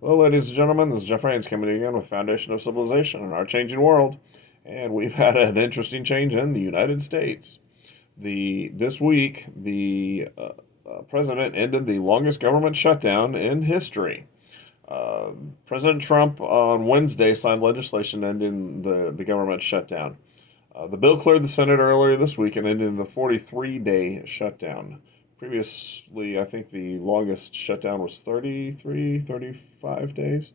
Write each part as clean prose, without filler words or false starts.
Hello, ladies and gentlemen. This is Jeff Rains coming again with Foundation of Civilization in our changing world, and we've had an interesting change in the United States. This week, the president ended the longest government shutdown in history. Uh, President Trump on Wednesday signed legislation ending the government shutdown. The bill cleared the Senate earlier this week and ended the 43-day shutdown. Previously, I think the longest shutdown was 33, 35 days.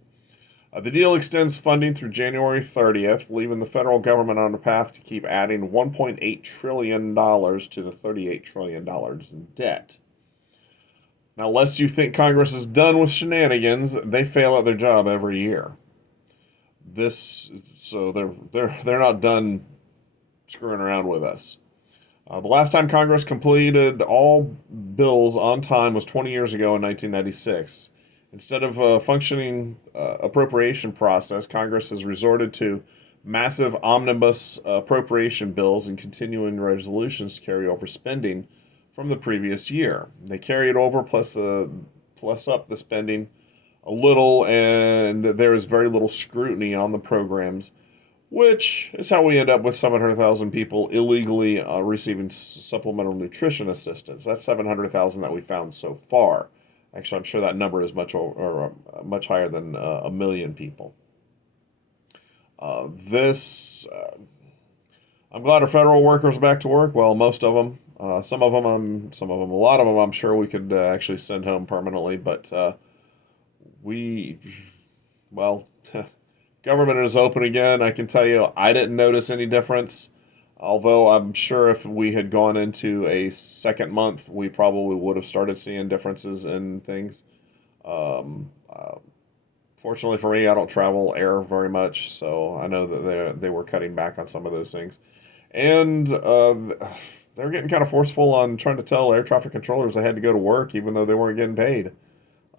The deal extends funding through January 30th, leaving the federal government on a path to keep adding $1.8 trillion to the $38 trillion in debt. Now, lest you think Congress is done with shenanigans, they fail at their job every year. They're not done screwing around with us. The last time Congress completed all bills on time was 20 years ago in 1996. Instead of a functioning appropriation process, Congress has resorted to massive omnibus appropriation bills and continuing resolutions to carry over spending from the previous year. They carry it over plus up the spending a little, and there is very little scrutiny on the programs, which is how we end up with 700,000 people illegally receiving supplemental nutrition assistance. That's 700,000 that we found so far. Actually, I'm sure that number is much higher than a million people. I'm glad our federal workers are back to work. Well, most of them. A lot of them, I'm sure we could actually send home permanently. But we, well, government is open again. I can tell you, I didn't notice any difference. Although I'm sure if we had gone into a second month, we probably would have started seeing differences in things. Um, uh, Fortunately for me, I don't travel air very much, so I know that they were cutting back on some of those things. And they're getting kind of forceful on trying to tell air traffic controllers they had to go to work even though they weren't getting paid.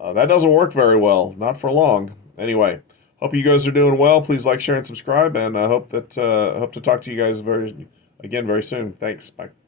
That doesn't work very well, not for long. Anyway, hope you guys are doing well. Please like, share, and subscribe, and I hope to talk to you guys very soon. Thanks. Bye.